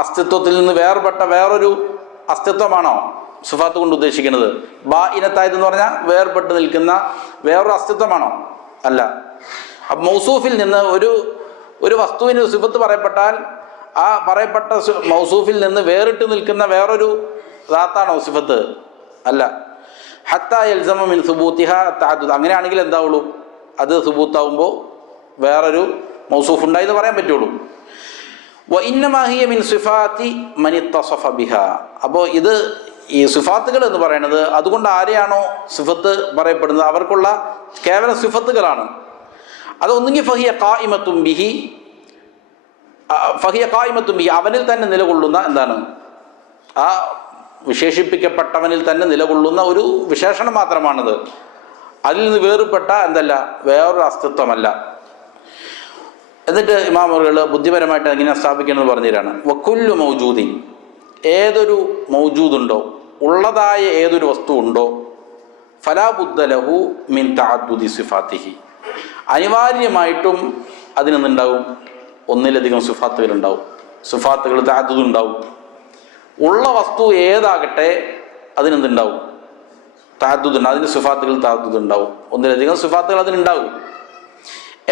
അസ്തിത്വത്തിൽ നിന്ന് വേർപെട്ട വേറൊരു അസ്തിത്വമാണോ സിഫാത്ത് കൊണ്ട് ഉദ്ദേശിക്കുന്നത്? ബാഇനത്തായതെന്ന് പറഞ്ഞാൽ വേർപെട്ട് നിൽക്കുന്ന വേറൊരു അസ്തിത്വമാണോ? അല്ല. അപ്പം മൗസൂഫിൽ നിന്ന് ഒരു വസ്തുവിന് സിഫത്ത് പറയപ്പെട്ടാൽ ആ പറയപ്പെട്ട മൗസൂഫിൽ നിന്ന് വേറിട്ട് നിൽക്കുന്ന വേറൊരു ദാത്താണോ സിഫത്ത്? അല്ല. ഹത്താ യൽസമ മിൻ സുബൂതിഹാ തഅദ്ദുദ്, അങ്ങനെയാണെങ്കിൽ എന്താവുള്ളൂ? അത് സുബൂത്താവുമ്പോൾ വേറൊരു മൗസൂഫ് ഉണ്ടായെന്ന് പറയാൻ പറ്റുള്ളൂ. വഇന്നമാ ഹിയ മിൻ സിഫാത്തി മൻ ഇത്തസഫ ബിഹാ, അപ്പോൾ ഇത് ഈ സിഫാത്തുകൾ എന്ന് പറയുന്നത് അതുകൊണ്ട് ആരെയാണോ സിഫത്ത് പറയപ്പെടുന്നത് അവർക്കുള്ള കേവലം സിഫത്തുകളാണ്. അത് ഒന്നുകിൽ ഫഹിയ ഖായിമത്തുൻ ബിഹി, അവനിൽ തന്നെ നിലകൊള്ളുന്ന എന്താണ്? ആ വിശേഷിപ്പിക്കപ്പെട്ടവനിൽ തന്നെ നിലകൊള്ളുന്ന ഒരു വിശേഷണം മാത്രമാണത്. അതിൽ നിന്ന് വേറുപെട്ട എന്തല്ല, വേറൊരു അസ്തിത്വമല്ല. എന്നിട്ട് ഇമാമുകൾ ബുദ്ധിപരമായിട്ട് എങ്ങനെ സ്ഥാപിക്കണമെന്ന് പറഞ്ഞുതരാണ്. വക്കുല്ലു മൗജൂദിൻ, ഏതൊരു മൗജൂദുണ്ടോ, ഉള്ളതായ ഏതൊരു വസ്തു ഉണ്ടോ, ഫലാ ബുദ്ദ ലഹു മിൻ തഅദ്ദുദി സിഫാത്തിഹി, അനിവാര്യമായിട്ടും അതിനെന്തുണ്ടാവും? ഒന്നിലധികം സിഫാത്തുകൾ ഉണ്ടാവും, സിഫാത്തുകൾ തഅദ്ദുദുണ്ടാവും. ഉള്ള വസ്തു ഏതാകട്ടെ അതിനെന്തുണ്ടാവും? തഅദ്ദുദുണ്ട്, അതിന് സിഫാത്തുകൾ തഅദ്ദുദുണ്ടാവും, ഒന്നിലധികം സിഫാത്തുകൾ അതിനുണ്ടാവും.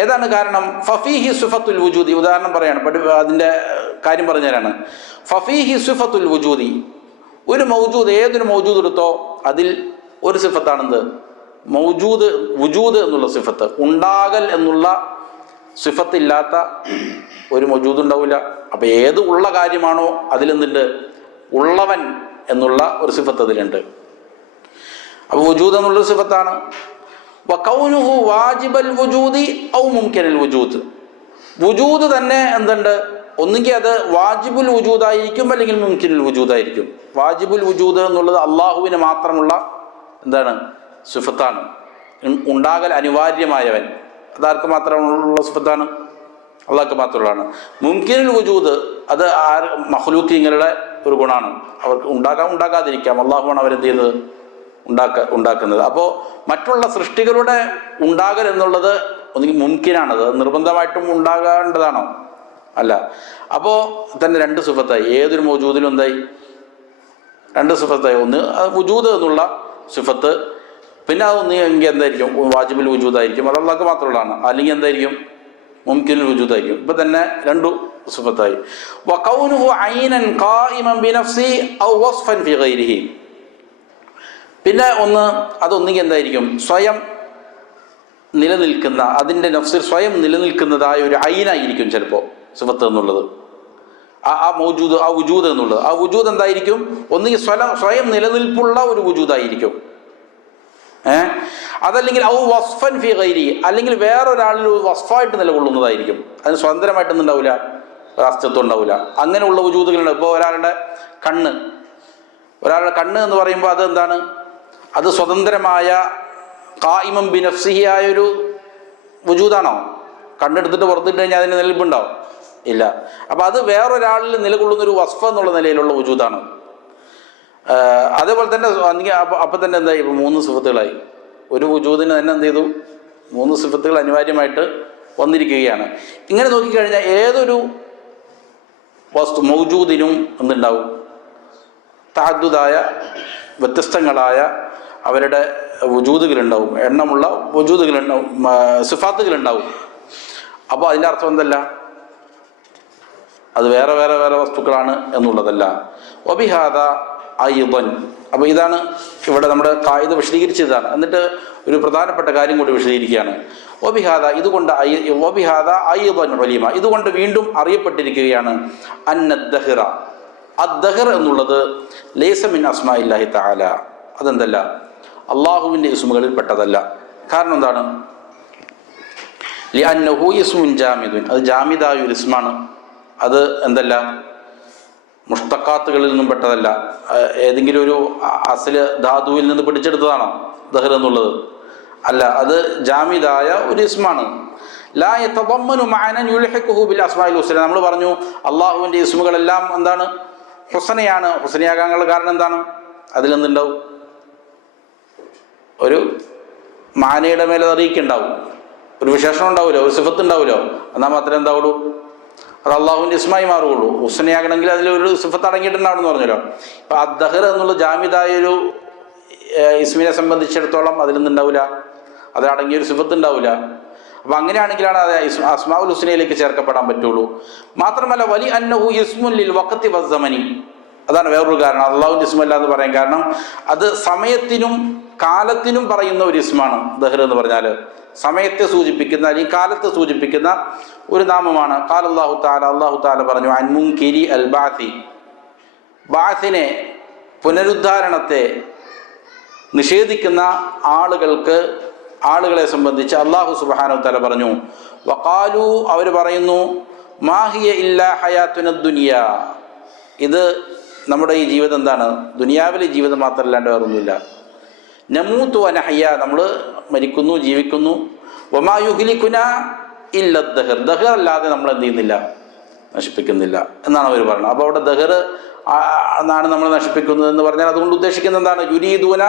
ഏതാണ് കാരണം? ഫഫീഹി സിഫത്തുൽ വുജൂദി, ഉദാഹരണം പറയാണ്, അതിൻ്റെ കാര്യം പറഞ്ഞുതരാണ്. ഫഫീഹി സിഫത്തുൽ വുജൂദി, ഒരു മൗജൂദ്, ഏതൊരു മൗജൂദ് എടുത്തോ അതിൽ ഒരു സിഫത്താണെന്ത്? മൗജൂദ്, വുജൂദ് എന്നുള്ള സിഫത്ത്. ഉണ്ടാകൽ എന്നുള്ള സിഫത്തില്ലാത്ത ഒരു മൗജൂദ് ഉണ്ടാവില്ല. അപ്പം ഏത് ഉള്ള കാര്യമാണോ അതിലെന്തുണ്ട്? ഉള്ളവൻ എന്നുള്ള ഒരു സിഫത്ത് അതിലുണ്ട്. അപ്പോൾ വുജൂദ് എന്നുള്ളൊരു സിഫത്താണ്. വകൗനുഹു വാജിബൽ വുജൂദി ഔ മുംകിനുൽ വുജൂദ്, വുജൂദ് തന്നെ എന്തുണ്ട്? ഒന്നുകിൽ അത് വാജിബുൽ വുജൂദായിരിക്കും അല്ലെങ്കിൽ മുംകിനുൽ വുജൂദായിരിക്കും. വാജിബുൽ വുജൂദ് എന്നുള്ളത് അള്ളാഹുവിന് മാത്രമുള്ള എന്താണ്? സിഫത്താണ്. ഉണ്ടാകൽ അനിവാര്യമായവൻ, അതാർക്ക് മാത്രമുള്ള സിഫത്താണ്? അള്ളാഹ്ക്ക് മാത്രമുള്ളതാണ്. മുംകിനുൽ വുജൂദ് അത് മഖ്ലൂഖീങ്ങളുടെ ഒരു ഗുണമാണ്. അവർക്ക് ഉണ്ടാകാം ഉണ്ടാകാതിരിക്കാം, അള്ളാഹുവാണ് അവരെന്ത് ചെയ്യുന്നത്? ഉണ്ടാക്കുന്നത്. അപ്പോൾ മറ്റുള്ള സൃഷ്ടികളുടെ ഉണ്ടാകൽ എന്നുള്ളത് ഒന്നുകിൽ മുൻകിനാണത്, നിർബന്ധമായിട്ടും ഉണ്ടാകേണ്ടതാണോ? അല്ല. അപ്പോൾ തന്നെ രണ്ട് സിഫത്തായി. ഏതൊരു മൗജൂദിലും എന്തായി? രണ്ട് സിഫത്തായി. ഒന്ന് വുജൂദ് എന്നുള്ള സിഫത്ത്, പിന്നെ അതൊന്ന് എങ്കിൽ എന്തായിരിക്കും? വാജിബുൽ വുജൂദായിരിക്കും, അത് അല്ലാഹ്ക്ക് മാത്രമുള്ളതാണ്. അല്ലെങ്കിൽ എന്തായിരിക്കും? മുംകിനുൽ വുജൂദായിരിക്കും. ഇപ്പം തന്നെ രണ്ടു സിഫത്തായി. വഖൗനുഹു ഐനൻ ഖായിമൻ ബിനഫ്സി ഔ വസ്ഫൻ ഫി ഗൈരിഹി. പിന്നെ ഒന്ന് അതൊന്നുകിൽ എന്തായിരിക്കും? സ്വയം നിലനിൽക്കുന്ന, അതിൻ്റെ നഫ്സിൽ സ്വയം നിലനിൽക്കുന്നതായ ഒരു ഐനായിരിക്കും ചിലപ്പോൾ സിഫത്ത് എന്നുള്ളത്. ആ മൗജൂദ്, ആ വുജൂദ് എന്നുള്ളത്, ആ വുജൂദ് എന്തായിരിക്കും? ഒന്നുകിൽ സ്വയം നിലനിൽപ്പുള്ള ഒരു വുജൂദായിരിക്കും. അതല്ലെങ്കിൽ ഔ വസ്ഫൻ ഫി ഗൈരി, അല്ലെങ്കിൽ വേറൊരാളിൽ വസ്ഫായിട്ട് നിലകൊള്ളുന്നതായിരിക്കും. അതിന് സ്വതന്ത്രമായിട്ടൊന്നും ഉണ്ടാവില്ല, അസ്തിത്വം ഉണ്ടാവില്ല. അങ്ങനെയുള്ള വുജൂദുകളുണ്ട്. ഇപ്പോൾ ഒരാളുടെ കണ്ണ് എന്ന് പറയുമ്പോൾ അത് എന്താണ്? അത് സ്വതന്ത്രമായ ഖായിമൻ ബിനഫ്സിഹി ആയൊരു വുജൂദാണോ? കണ്ണെടുത്തിട്ട് പുറത്തിട്ട് കഴിഞ്ഞാൽ അതിന് നിലനിൽപ്പുണ്ടാവും? ഇല്ല. അപ്പം അത് വേറൊരാളിൽ നിലകൊള്ളുന്നൊരു വസ്ഫ് എന്നുള്ള നിലയിലുള്ള വുജൂദാണ്. അതേപോലെ തന്നെ അപ്പം തന്നെ എന്തായി? ഇപ്പം 3 സിഫത്തുകളായി. ഒരു വുജൂദിന് തന്നെ എന്ത് ചെയ്തു? 3 സിഫത്തുകൾ അനിവാര്യമായിട്ട് വന്നിരിക്കുകയാണ്. ഇങ്ങനെ നോക്കിക്കഴിഞ്ഞാൽ ഏതൊരു വസ്തു മൗജൂദിനും എന്തുണ്ടാവും? തഅദ്ദുദായ വ്യത്യസ്തങ്ങളായ അവരുടെ വുജൂദുകളുണ്ടാവും, എണ്ണമുള്ള വുജൂദുകളുണ്ടാവും, സിഫാത്തുകളുണ്ടാവും. അപ്പോൾ അതിൻ്റെ അർത്ഥം എന്തല്ല? അത് വേറെ വേറെ വേറെ വസ്തുക്കളാണ് എന്നുള്ളതല്ല. വബിഹാദ അയ്ദൻ. അപ്പോൾ ഇതാണ് ഇവിടെ നമ്മുടെ ഖായിദ വിശദീകരിച്ചതാണ്. എന്നിട്ട് ഒരു പ്രധാനപ്പെട്ട കാര്യം കൂടി വിശദീകരിക്കുകയാണ്. വബിഹാദ, ഇതുകൊണ്ട് വബിഹാദ അയ്ദൻ ഉലീമ, ഇതുകൊണ്ട് വീണ്ടും അറിയപ്പെട്ടിരിക്കുകയാണ് അന്നദ്ദഹ്റ, അദ്ദഹ്ർ എന്നുള്ളത് ലൈസ മിൻ അസ്മാഇല്ലാഹി തആല, അതെന്തല്ല? അള്ളാഹുവിൻ്റെ ഇസ്മുകളിൽ പെട്ടതല്ല. കാരണം എന്താണ്? ലിഅന്നഹു ഇസ്മുൻ ജാമിദുൻ, അത് ജാമിദായ ഒരു ഇസ്മാണ്. അത് എന്തല്ല? മുഷ്തഖാത്തുകളിൽ നിന്നും പെട്ടതല്ല. ഏതെങ്കിലും ഒരു അസ്ല് ധാതുവിൽ നിന്ന് പിടിച്ചെടുത്തതാണോ ദഹർ എന്നുള്ളത്? അല്ല, അത് ജാമിദായ ഒരു ഇസ്മാണ്. ലാ യതദമ്മനു മഅനൻ യുൽഹിഖുഹു ബിൽ അസ്മാഇൽ ഹുസ്ന. നമ്മൾ പറഞ്ഞു അള്ളാഹുവിൻ്റെ ഇസ്മുകളെല്ലാം എന്താണ്? ഹുസ്നയാണ്. ഹുസ്നയാകാനുള്ള കാരണം എന്താണ്? അതിലെന്തുണ്ടാവും? ഒരു മാനയുടെ മേലെ അറിയിക്കുണ്ടാവും, ഒരു വിശേഷണം ഉണ്ടാവില്ലോ, ഒരു സിഫത്ത് ഉണ്ടാവില്ലോ. എന്നാൽ മാത്രമേ എന്താവുള്ളൂ? അത് അള്ളാഹുവിൻ്റെ ഇസ്മായി മാറുകയുള്ളൂ. ഹുസ്നയാകണമെങ്കിൽ അതിലൊരു സിഫത്ത് അടങ്ങിയിട്ടുണ്ടാവണമെന്ന് പറഞ്ഞല്ലോ. അപ്പം അദ്ദഹർ എന്നുള്ള ജാമിദായൊരു ഇസ്മിനെ സംബന്ധിച്ചിടത്തോളം അതിലൊന്നുണ്ടാവില്ല, അതിലടങ്ങിയൊരു സിഫത്ത് ഉണ്ടാവില്ല. അപ്പം അങ്ങനെയാണെങ്കിലാണ് അത് അസ്മാഉൽ ഹുസ്നയിലേക്ക് ചേർക്കപ്പെടാൻ പറ്റുള്ളൂ. മാത്രമല്ല വലി അന്നഹു ഇസ്മുൻ ലിൽ വഖതി വസ്സമനി, അതാണ് വേറൊരു കാരണം അള്ളാഹുവിൻ്റെ ഇസ്മല്ല എന്ന് പറയാൻ കാരണം. അത് സമയത്തിനും കാലത്തിനും പറയുന്ന ഒരു ഇസ്മാണ് ദഹർ എന്ന് പറഞ്ഞാൽ. സമയത്തെ സൂചിപ്പിക്കുന്ന അല്ലെങ്കിൽ കാലത്തെ സൂചിപ്പിക്കുന്ന ഒരു നാമമാണ്. ഖാല അല്ലാഹു തആല, അല്ലാഹു തആല പറഞ്ഞു അൻ മുൻകിരി അൽ ബഅസി, ബഅസിനെ, പുനരുദ്ധാരണത്തെ നിഷേധിക്കുന്ന ആളുകളെ സംബന്ധിച്ച് അല്ലാഹു സുബ്ഹാനഹു വ തആല പറഞ്ഞു വഖാലു, അവർ പറയുന്നു മാ ഹിയ ഇല്ലാ ഹയാത്തുന ദുനിയ, ഇത് നമ്മുടെ ഈ ജീവിതം എന്താണ്? ദുനിയാവിലെ ജീവിതം മാത്രമല്ലാണ്ട് വേറൊന്നുമില്ല. നമൂതു വനഹയ്യ, നമ്മൾ മരിക്കുന്നു, ജീവിക്കുന്നു. വമാ യുഹ്ലികുന ഇല്ല ദഹർ, ദഹർ അല്ലാതെ നമ്മൾ എന്ത് ചെയ്യുന്നില്ല? നശിപ്പിക്കുന്നില്ല എന്നാണ് അവർ പറയുന്നത്. അപ്പോൾ അവിടെ ദഹർ എന്നാണ് നമ്മൾ നശിപ്പിക്കുന്നത് എന്ന് പറഞ്ഞാൽ അതുകൊണ്ട് ഉദ്ദേശിക്കുന്നത് എന്താണ്? യുരീദൂന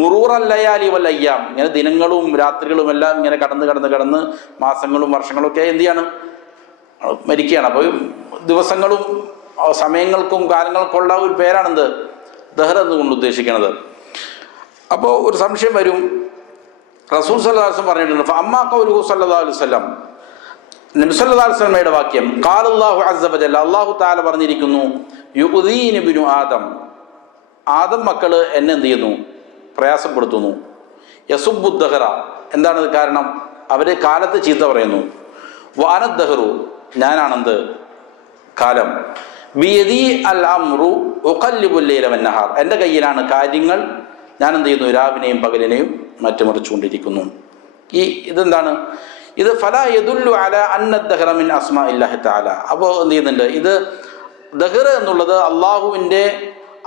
മുറൂറൽ ലയാലി വൽ അയ്യാം, ഇങ്ങനെ ദിനങ്ങളും രാത്രികളും എല്ലാം ഇങ്ങനെ കടന്ന് മാസങ്ങളും വർഷങ്ങളും ഒക്കെ എന്ത് ചെയ്യാണ്? മരിക്കുകയാണ്. അപ്പോൾ ദിവസങ്ങളും സമയങ്ങൾക്കും കാലങ്ങൾക്കുള്ള ഒരു പേരാണെന്ത്? ദഹർ എന്നുകൊണ്ട് ഉദ്ദേശിക്കുന്നത്. അപ്പോൾ ഒരു സംശയം വരും. റസൂൽ സല്ലല്ലാഹു അലൈഹി വസല്ലം പറഞ്ഞിട്ടുണ്ട് അമ്മാ ഖൗലുഹു സല്ലല്ലാഹു അലൈഹി വസല്ലം, നബി സല്ലല്ലാഹു അലൈഹി വസല്ലമയുടെ വാക്യം ഖാലല്ലാഹു അസ്സ വജല്ല, അല്ലാഹു തആല പറഞ്ഞിരിക്കുന്നു യുഉദീന ഇബ്നു ആദം, ആദം മക്കൾ എന്നെ എന്ത് ചെയ്യുന്നു? പ്രയാസപ്പെടുത്തുന്നു. യസുബ്ബു ദഹറ, എന്താണ് കാരണം? അവർ കാലത്ത് ചീത്ത പറയുന്നു. വഅന ദഹറു, ഞാനാണെന്ത്? കാലം. ബിയദി അൽ അംറു ഉഖല്ലിബുൽ ലൈല വന്നഹാർ, എൻ്റെ കയ്യിലാണ് കാര്യങ്ങൾ, ഞാൻ എന്ത് ചെയ്യുന്നു? രാവിനെയും പകലിനെയും മാറ്റിമറിച്ചുകൊണ്ടിരിക്കുന്നു. ഇതെന്താണ്? ഇത് ഫലാ യദുല്ലു അലാ അന്ന ദഹറ മിൻ അസ്മാഇല്ലാഹി തആല. അപ്പോൾ എന്ത് ചെയ്യുന്നുണ്ട്? ഇത് ദഹർ എന്നുള്ളത് അള്ളാഹുവിൻ്റെ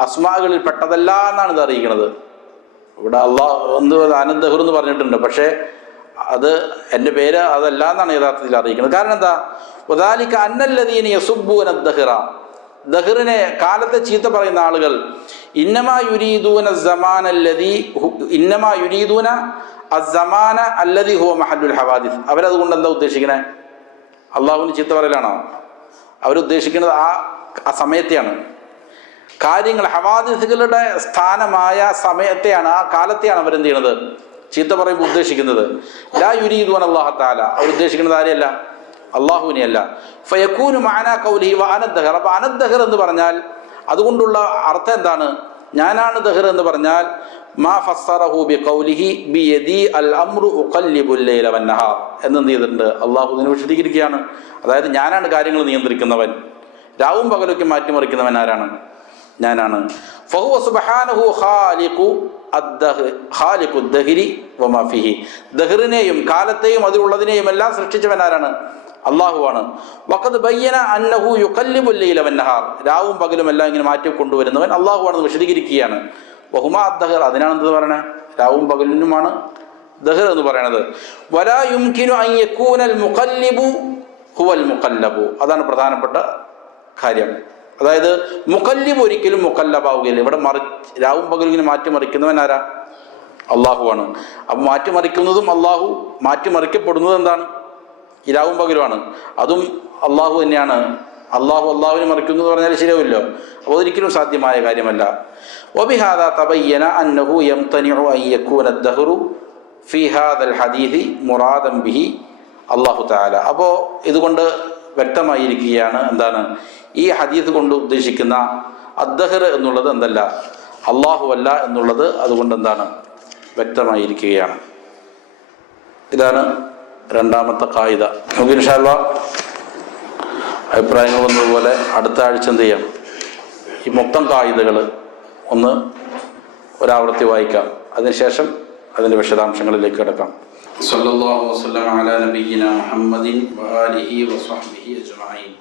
അസ്മാകളിൽ പെട്ടതല്ല എന്നാണ് ഇത് അറിയിക്കുന്നത്. ഇവിടെ അന ദഹർ എന്ന് പറഞ്ഞിട്ടുണ്ട്, പക്ഷേ അത് എൻ്റെ പേര് അതല്ല എന്നാണ് യഥാർത്ഥത്തിൽ അറിയിക്കുന്നത്. കാരണം എന്താ? വദാലിക അന്നല്ലദീന യസുബ്ബൂന ദഹറ, ദഹറിനെ കാലത്തെ ചീത്ത പറയുന്ന ആളുകൾ ഇന്നമാ യുരീദൂന അസ്സമാന അല്ലദി ഹുവ മഹല്ലുൽ ഹവാദിസ്. അവരതുകൊണ്ട് എന്താ ഉദ്ദേശിക്കണേ? അള്ളാഹുവിന് ചീത്ത പറയലാണോ? അവരുദ്ദേശിക്കുന്നത് ആ സമയത്തെയാണ്. കാര്യങ്ങൾ ഹവാദിസുകളുടെ സ്ഥാനമായ സമയത്തെയാണ്, ആ കാലത്തെയാണ് അവരെന്ത് ചെയ്യണത്? ചീത്ത പറയുമ്പോൾ ഉദ്ദേശിക്കുന്നത്. ലാ യുരീദൂന അല്ലാഹ തആല, അവരുദ്ദേശിക്കുന്നത് ആരെയല്ല? അള്ളാഹുവിനെയല്ല. ഫയകൂനു മഅനാ ഖൗലിഹി വ അന ദഹർ. അപ്പോൾ അന ദഹർ എന്ന് പറഞ്ഞാൽ അതുകൊണ്ടുള്ള അർത്ഥം എന്താണ്? ഞാനാണ് ദഹർ എന്ന് പറഞ്ഞാൽ മാ ഫസ്സറഹു ബിഖൗലിഹി ബിയദി അൽ അംറു ഉഖല്ലിബുൽ ലൈല വന്നഹാർ എന്ന് ചെയ്തിട്ടുണ്ട്. അള്ളാഹു ഇതിനെ വിശദീകരിക്കുകയാണ്. അതായത് ഞാനാണ് കാര്യങ്ങൾ നിയന്ത്രിക്കുന്നവൻ, രാവും പകലൊക്കെ മാറ്റിമറിക്കുന്നവൻ ആരാണ്? ഞാനാണ്. ഫഹുവ സുബ്ഹാനഹു ഖാലിഖു ദഹരി വമാ ഫീഹി. ദഹറിനെയും കാലത്തെയും അതിലുള്ളതിനെയും എല്ലാം സൃഷ്ടിച്ചവൻ ആരാണ്? അള്ളാഹുവാണ്. വഖദ് ബയ്യന അന്നഹു യുഖല്ലിബുൽ ലൈല വന്നഹാർ, രാവും പകലും എല്ലാം ഇങ്ങനെ മാറ്റി കൊണ്ടുവരുന്നവൻ അള്ളാഹുവാണെന്ന് വിശദീകരിക്കുകയാണ്. വഹുമാ അദ്ദഹർ, അതിനാണ് എന്ത് പറയണേ? രാവും പകലിനുമാണ് ദഹർ എന്ന് പറയണത്. വലാ യുംകിനു അൻ യകൂനൽ മുഖല്ലിബു ഹുവൽ മുഖല്ലബു, അതാണ് പ്രധാനപ്പെട്ട കാര്യം. അതായത് മുഖല്ലിബ് ഒരിക്കലും മുഖല്ലബാവുകയില്ല. ഇവിടെ രാവും പകലും ഇങ്ങനെ മാറ്റിമറിക്കുന്നവൻ ആരാ? അള്ളാഹുവാണ്. അപ്പം മാറ്റിമറിക്കുന്നതും അള്ളാഹു, മാറ്റിമറിക്കപ്പെടുന്നത് എന്താണ്? ഈ രാവും പകലുമാണ്. അതും അള്ളാഹു തന്നെയാണ്. അള്ളാഹുവിനെ മറിക്കുന്നു എന്ന് പറഞ്ഞാൽ ശരിയാവില്ലോ. അപ്പോൾ ഒരിക്കലും സാധ്യമായ കാര്യമല്ല. വബിഹാദാ തബയ്യന അന്നഹു യംതനിഉ അൻ യകൂന അദ്ദഹ്റു ഫീ ഹാദൽ ഹദീഥി മുറാദൻ ബിഹി അല്ലാഹു തആല. അപ്പോൾ ഇതുകൊണ്ട് വ്യക്തമായിരിക്കുകയാണ് എന്താണ് ഈ ഹദീസ് കൊണ്ട് ഉദ്ദേശിക്കുന്ന അദ്ദഹർ എന്നുള്ളത് എന്തല്ല? അള്ളാഹു അല്ല എന്നുള്ളത് അതുകൊണ്ട് എന്താണ് വ്യക്തമായിരിക്കുകയാണ്. ഇതാണ് രണ്ടാമത്തെ ഖായിദ. നമുക്ക് ഇൻഷാ അല്ലാഹ് അഭിപ്രായങ്ങൾ വന്നതുപോലെ അടുത്ത ആഴ്ച എന്ത് ചെയ്യാം? ഈ മൊത്തം ഖായിദകൾ ഒന്ന് ഒരാവർത്തി വായിക്കാം. അതിനുശേഷം അതിൻ്റെ വിശദാംശങ്ങളിലേക്ക് കിടക്കാം. സല്ലല്ലാഹു വസല്ലം അലാ നബിയ്യിനാ മുഹമ്മദിൻ വആലിഹി വസഹ്ബിഹി അജ്മഈൻ.